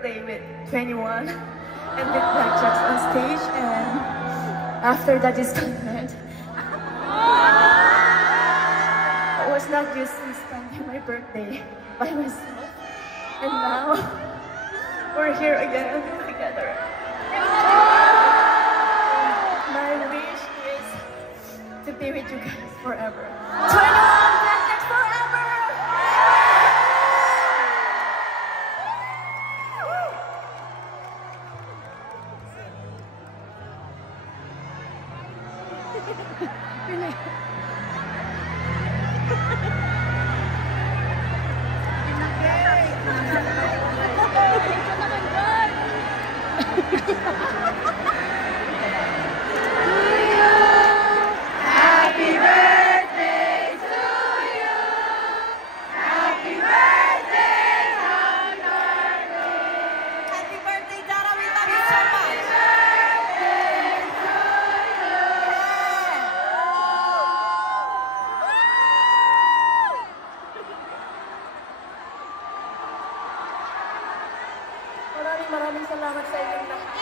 birthday with 21 and with Blackjacks on stage, and after that disappointment, I was not used to spending my birthday by myself, and now we're here again together. My wish is to be with you guys forever. 21 Blackjacks forever! Maraming salamat sa inyong lahat.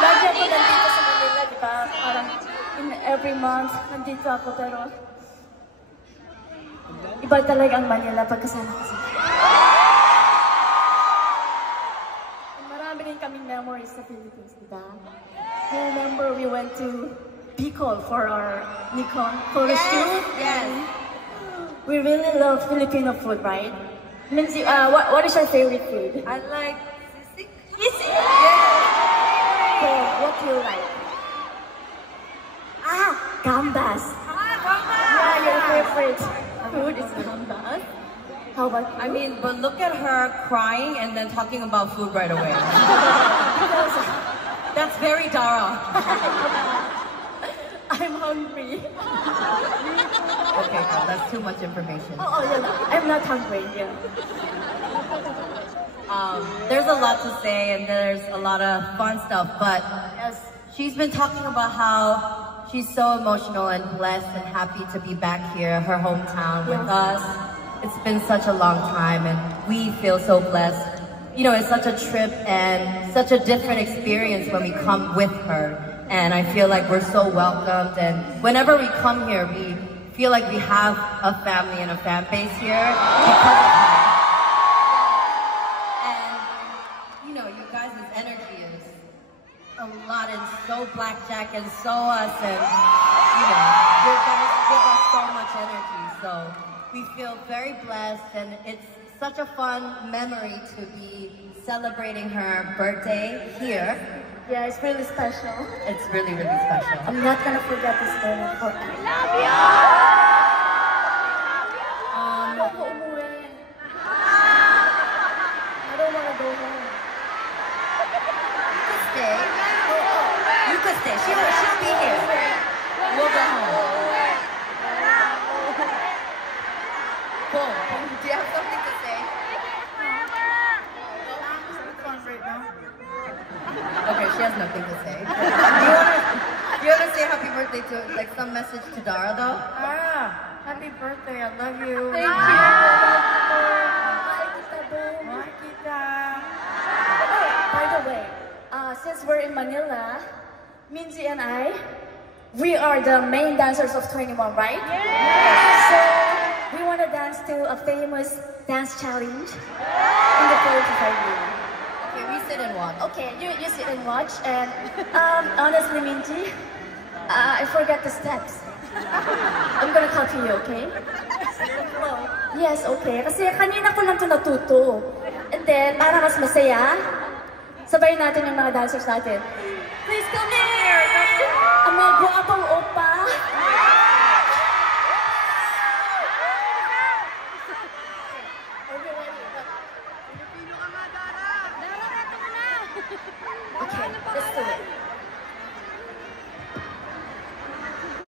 Lagi ako nandito sa Manila, di ba? Parang every month nandito ako, pero iba talaga ang Manila pagkasama ko sa kaming memories sa Philippines, diba? You remember we went to Bicol for our Nikon photo shoot? Yes. We really love Filipino food, right? Lindsay, what is your favorite food? I like sisig. Sisig? Yeah. So, what do you like? Gambas. Gambas! Yeah, your favorite food is gambas. How about you? I mean, but look at her crying and then talking about food right away. That's very Dara. I'm hungry. Okay, no, that's too much information. Oh, yeah, I'm not hungry, yeah. There's a lot to say and there's a lot of fun stuff, but Yes. she's been talking about how she's so emotional and blessed and happy to be back here, her hometown with us. It's been such a long time and we feel so blessed. You know, it's such a trip and such a different experience when we come with her. And I feel like we're so welcomed, and whenever we come here, we feel like we have a family and a fan base here because of her. And, you know, you guys' energy is a lot, and so Blackjack and so us, and, you know, you guys give us so much energy, so we feel very blessed, and it's such a fun memory to be celebrating her birthday here. Yeah, it's really special. It's really, really special. I'm not gonna forget this moment forever. Love you! Ako umuwi. I don't wanna go home. You could stay. You could stay. She'll be here. We'll go home. Boom. Do you have something to say? Okay, she has nothing to say. Do you wanna say happy birthday to, like, some message to Dara though? Happy birthday. I love you. Thank you. Hi, Kita Boom. Hi, Kita. By the way, since we're in Manila, Minzy and I, we are the main dancers of 21, right? Yeah. So, we want to dance to a famous dance challenge in the photo for you. Okay, we sit and watch. Okay, you sit and watch, and honestly, Minji, I forgot the steps. I'm gonna copy you, okay? Yes, okay. Kasi kanina ko lang ito natuto. And then, para mas masaya, sabayin natin yung mga dancers natin. Please come here! Ang mga guwapang